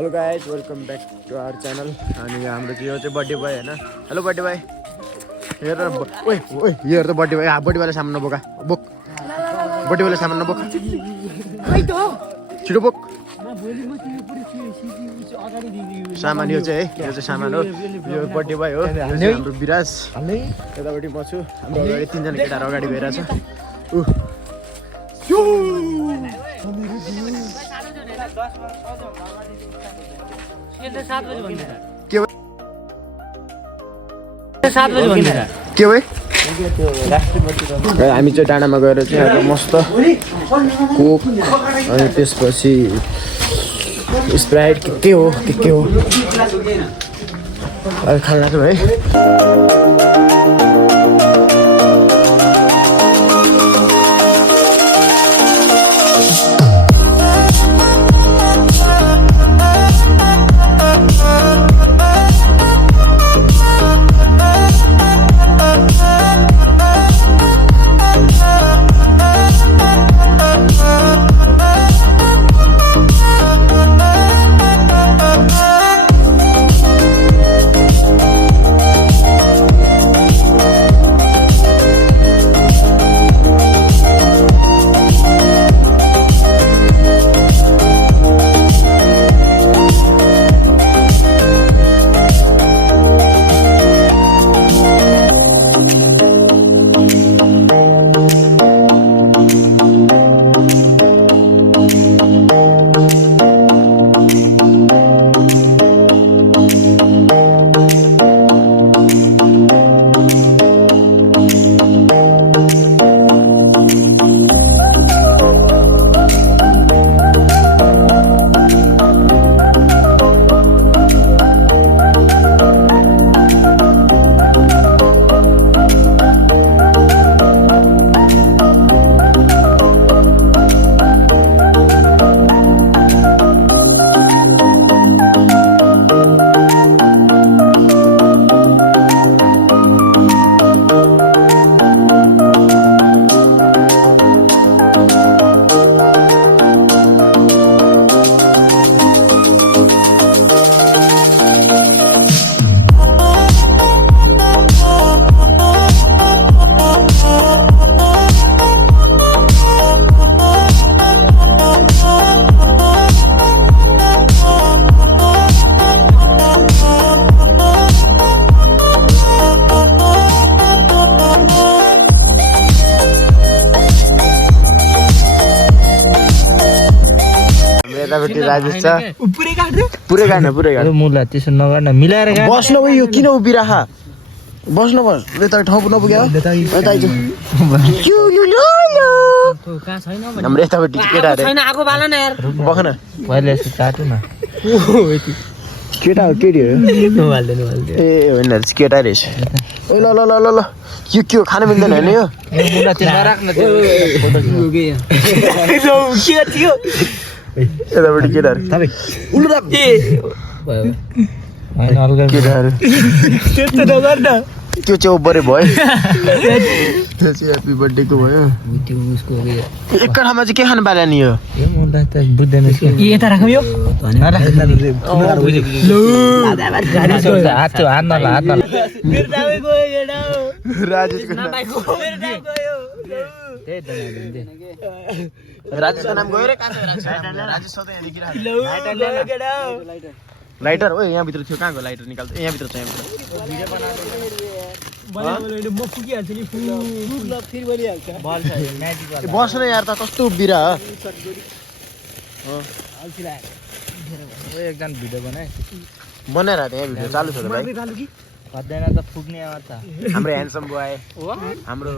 Hello guys welcome back to our channel. अनि हाम्रो चाहिँ यो चाहिँ बर्थडे बोय होइन। हेलो बर्थडे बोय, हेर ओए ओए हेर त बर्थडे बोय। बर्थडे बोयलाई सामान नबोका, बोक बर्थडे बोयलाई सामान नबोक, छिटो बोक सामान। यो चाहिँ है, यो चाहिँ सामान हो। यो बर्थडे बोय हो, यो चाहिँ हाम्रो विराज। यतापट्टि म छु, हाम्रो अगाडि 3 जना केटाहरू अगाडि गइरहेछ। के भाइ हामी चाहिँ डाँडामा गएर चाहिँ अब मस्त कोक अनि त्यसपछि स्प्राइट के हो अब खान लाग्यो है। राजेश छ पुरै काट्न मुला त्यसो नगर्न मिलाएर बस्न उयो यो किन उभिराख बस्न बस यता ठाउँ नपुग्यो यता आइज हाम्रो यतापट्टि केटाहरू बखन पहिले काटु न केटा हो केटी हो ए होइन केटा रहेछ। ए ल ल ल ल ल यो के हो खान मिल्दैन होइन यो यतापट्टि केटाहरू त्यो चाहिँ ओभरै भयो त्यो चाहिँ ह्याप्पी बर्थडेको भयो। एक ठाउँमा चाहिँ के खानु पाएन नि यो राजेशको नाम गयो रे राजेश सधैँ यहाँ देखिरहेको लाइटर ओ यहाँभित्र थियो कहाँ गयो लाइटर निकाल्छ यहाँभित्र छ बस्न यार त कस्तो बिरा एकजना भिडियो बनाएर यहाँ भिडियो चालु छ त भाइ पर्दैन त फुक्ने त हाम्रो ह्यान्डसम बोय हाम्रो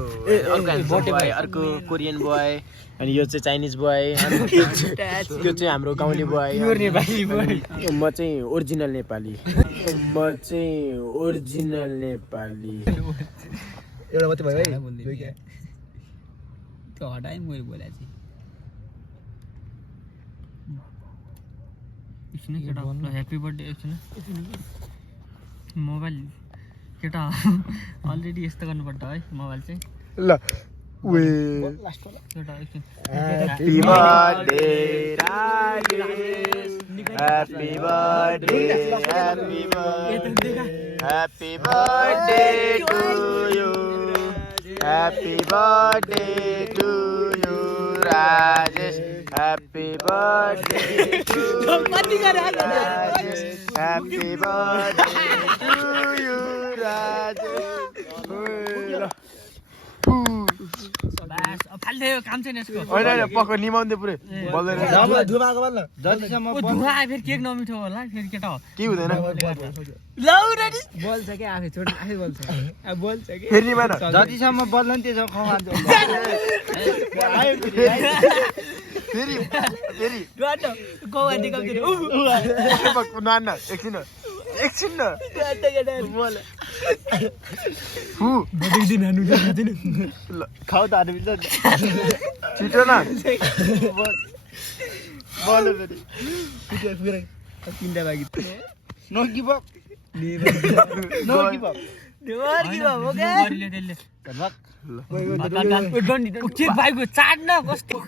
अर्को ह्यान्डसम बोय अर्को कोरियन बोय अनि यो चाहिँ चाइनिज बोय यो चाहिँ हाम्रो गाउँले बोय म चाहिँ ओरिजिनल नेपाली एउटा मात्रै भयो है त्यो हटाइ मैले बोले चाहिँ एकछिन केटा ह्याप्पी बर्थडे एकछिन मोबाइल केटा अलरेडी यस्तो गर्नुपर्छ है मोबाइल चाहिँ ल Happy birthday, Rajesh. Happy birthday, happy birthday, happy birthday to you. Happy birthday to you, Rajesh. Happy birthday to you, Rajesh. Happy birthday to you, Rajesh. बस अब फाल्दै काम छैन यसको होइन होइन पक्का निमाउँदै पुरै बल्दैन धुमाको बल्ल जतिसम्म धुवा आए फेरि केक नमिठो होला फेरि केटा हो के हुँदैन बोल्छ के आफै छोड आफै बोल्छ अब बोल्छ के फेरि निमा न जतिसम्म बोल्दैन त्यसो खमान्छ फेरि फेरि कौवा निकाल्दैन नान एकछिन एकछिन न बोल फु दिन हान्नु जाँदैन खाऊ त हार्नु मिल्छ छिटो न बोल फेरि तिनटा बाँकी no give up no give up गरिले त्यसले केक भाइको चाड्न कस्तो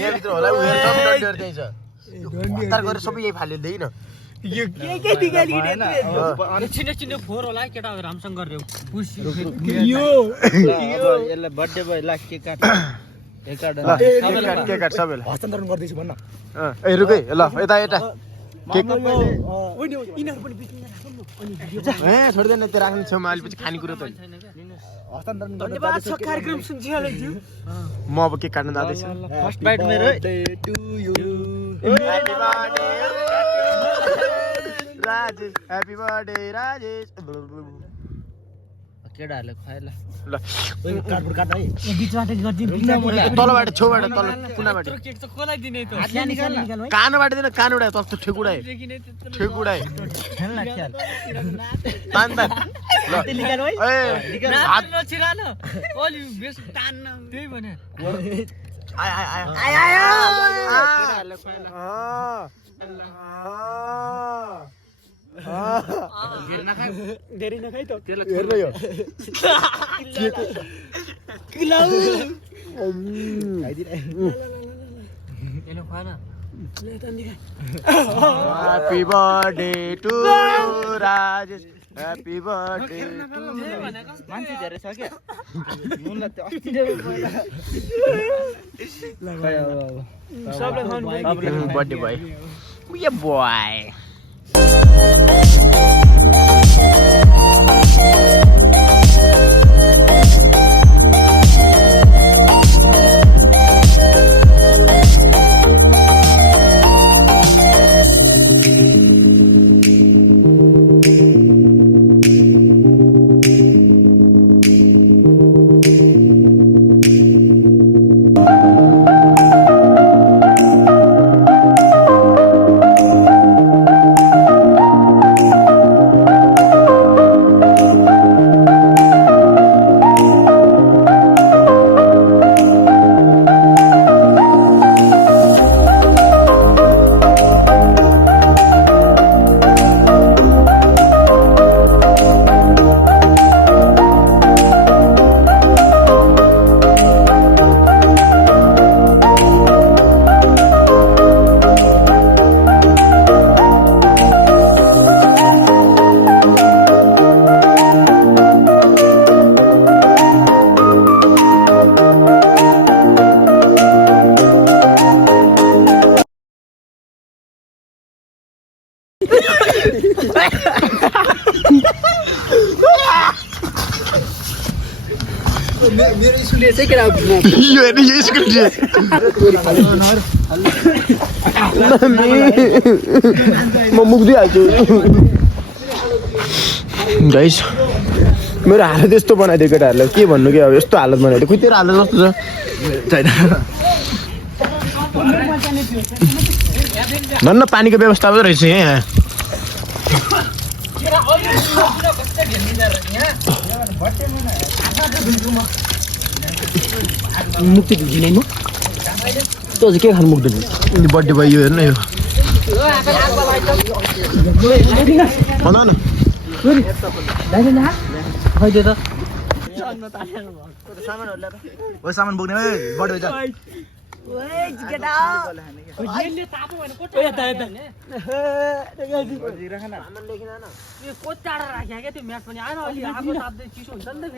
यहाँभित्र होला उयो डर त्यही छ हतार गरेर सबै यही फाल्यो ल्याइन एकछिन फोहोर होला केटा रामसँग गरेर यसलाई बर्थडे भयो ला केक काट केक काट सबैलाई हस्तान्तरण गर्दैछु भन्न ए रुकै ल यता यता केक ए छोड्दैन त्यो राख्नु छेउमा अलिपछि खानेकुरो त हस्तान्तरण कार्यक्रम म अब केक काट्न जाँदैछु फर्स्ट बाइट मेरो to you happy birthday Rajesh happy birthday Rajesh केटाहरुले खुवाए ल ल कार्डबोर्ड काट्न है बिचबाट गर्दिनु तलबाट छेउबाट तल कुनाबाट केक त कसलाई दिने त हातले निकाल कानबाट दिन कानुडाए तस्तो ठेकुडाए ठेकुडाए खेल्न खेल तान तान ल निकाल है ए हात नछिरान ओली बेस तान्न त्यही भने आय आय आय केटाहरुले खुवाए धेरै नखाइ त हेर्न यो एलो खान Happy birthday to Rajesh Happy birthday to मान्छे धेरै छ के मुला त अस्ति नै पहिला सबले खानु बर्थडे बोय या बोय मेरो स्कुल ड्रेस चाहिँ केटा यो हेर्नु यो स्कुल ड्रेस म मुख दिइहाल्छु गाइस मेरो हालत यस्तो बनाइदियो केटाहरूलाई के भन्नु के अब यस्तो हालत बनाइदियो खोइ तेरो हालत कस्तो छ छैन धन्न पानीको व्यवस्था पो रहेछ यहाँ मुक्ति दिनै म त चाहिँ के खानु मुक्ति बर्थडे भयो यो हेर्नु यो भन न खै त्यो त अन्न तालेर भयो सामानहरु ल्या त ओ सामान बोक्ने भाइ बढ्यो त ओए केटा यसले तापो भने कोटा यता यता राख न सामान लेखिन न यो कोटाडा राख्या के त्यो म्याच पनि आएन अलि आगो ताप्दै चिसो हुन्छ नि त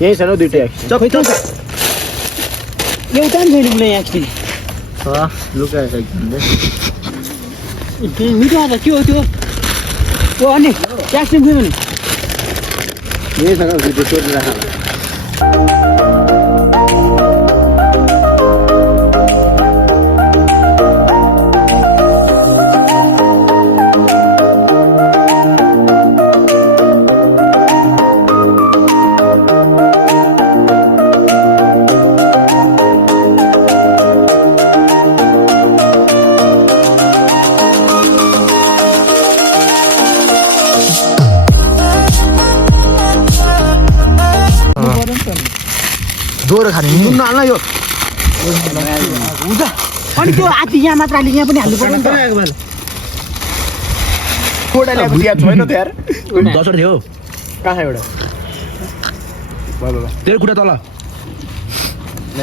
यही छ न दुईटै खै त एउटा पनि छैन कुनै एक्सिन लुकाएर मिठो आउँछ के हो त्यो ओ अनि एक्सिन थियो भने यही छ न दुईटै चोरी राख दोहोरो खाने नुन हाल्न यो हुन्छ अनि त्यो आदि यहाँ मात्र अलि यहाँ पनि हाल्नु पर्यो नि त कोटा ल्याएको याद छैन त यार 10 थियो कहाँ छ एउटा तेरो खुट्टा तल ए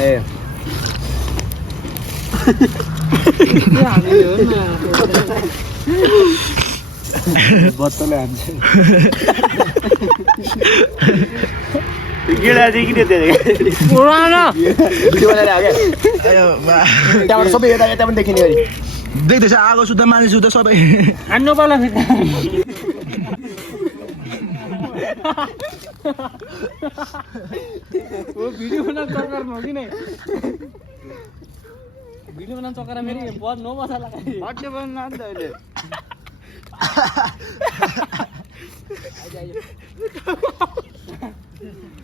बत्तले हान्छ गिडा चाहिँ किन पुरानो भिडियो बनाएर आगे त्यहाँबाट सबै यता यता पनि देखिने गरी देख्दैछ आगो सुत्दा मान्छे सुत्दा सबै हान्नु पर्ला फेरि ओ भिडियो बनाउन चक्कर हो कि नै भिडियो बनाउन चक्कर फेरि बहुत नो मजा लाग्यो हट्टे बन्न न त अहिले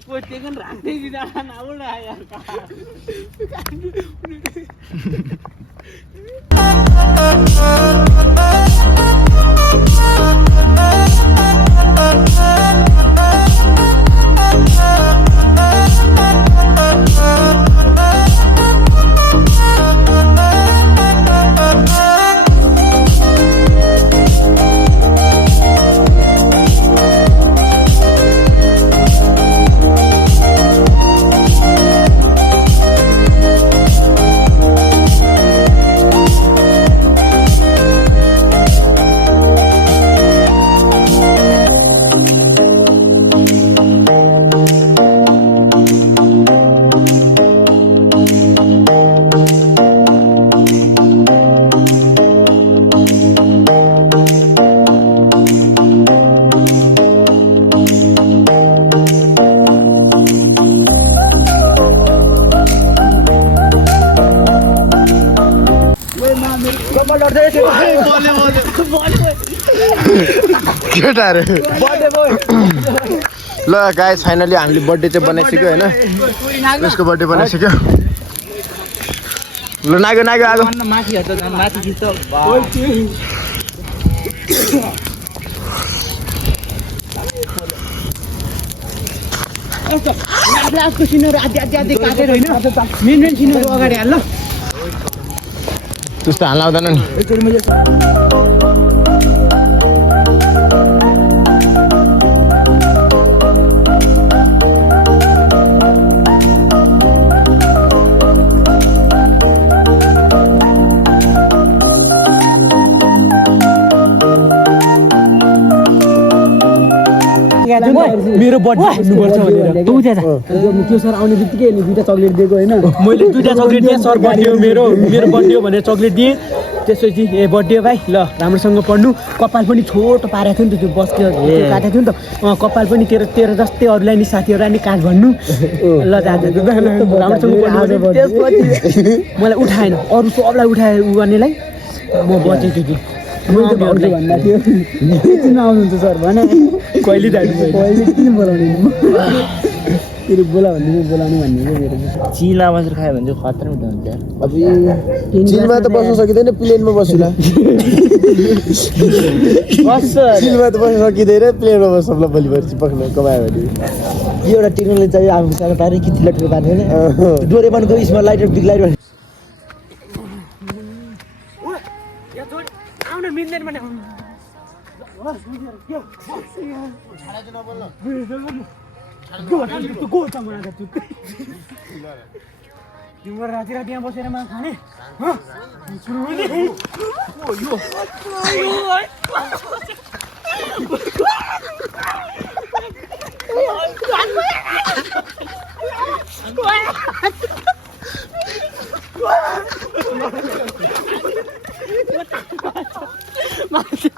वो टेकन राख्दै दिँदा नाउल यार केटाहरु ल गाइस फाइनली हामीले बर्थडे चाहिँ बनाइसक्यो हैन उसको बर्थडे बनाइसक्यो ल नाग्यो नाग्यो आगो माथि हट माथि खिच्छ आजको सिनहरू आदि आदि आदि काटेर होइन मेन मेन सिनहरू अगाडि हाल ल त्यस्तो हाल्न आउँदैन नि मेरो बर्थडे हुनुपर्छ भनेर त्यो सर आउने बित्तिकै दुईटा चक्लेट दिएको होइन मैले दुईटा चक्लेट दिएँ सर बर्थडे हो मेरो बर्थडे हो भनेर चक्लेट दिएँ त्यसपछि ए बर्थडे भाइ ल राम्रोसँग पढ्नु कपाल पनि छोटो पारेको थियो नि त त्यो बस्के काटेको थियो नि त कपाल पनि तेरो जस्तै अरूलाई नि साथीहरूलाई नि काट भन्नु ल राम्रोसँग पढ्नु त्यसपछि मलाई उठाएन अरू सबलाई उठाए उ गर्नेलाई म बचेँ त्यो मैले भन्छु भन्दा थियो किन आउनुहुन्छ सर भने कहिले कहिले किन बोलाउने फेरि बोला भन्ने बोलाउनु भन्ने चाहिँ मेरो चिला बसेर खायो भने चाहिँ खतरा हुन्छ यार अब चिलमा त बस्न सकिँदैन प्लेनमा बस्नुला चिलमा त बस्न सकिँदैन प्लेनमा बस्नुला भोलि पर्सि पक्न कमायो भने यो एउटा टेक्नोलोजी चाहिँ आविष्कार पारे कि ठुलो पार्ने होइन डोरेमनको स्मल लाइट र बिग लाइट आउन मिल्दैन भने तिम्रो राति राति यहाँ बसेर मा खाने मान्छे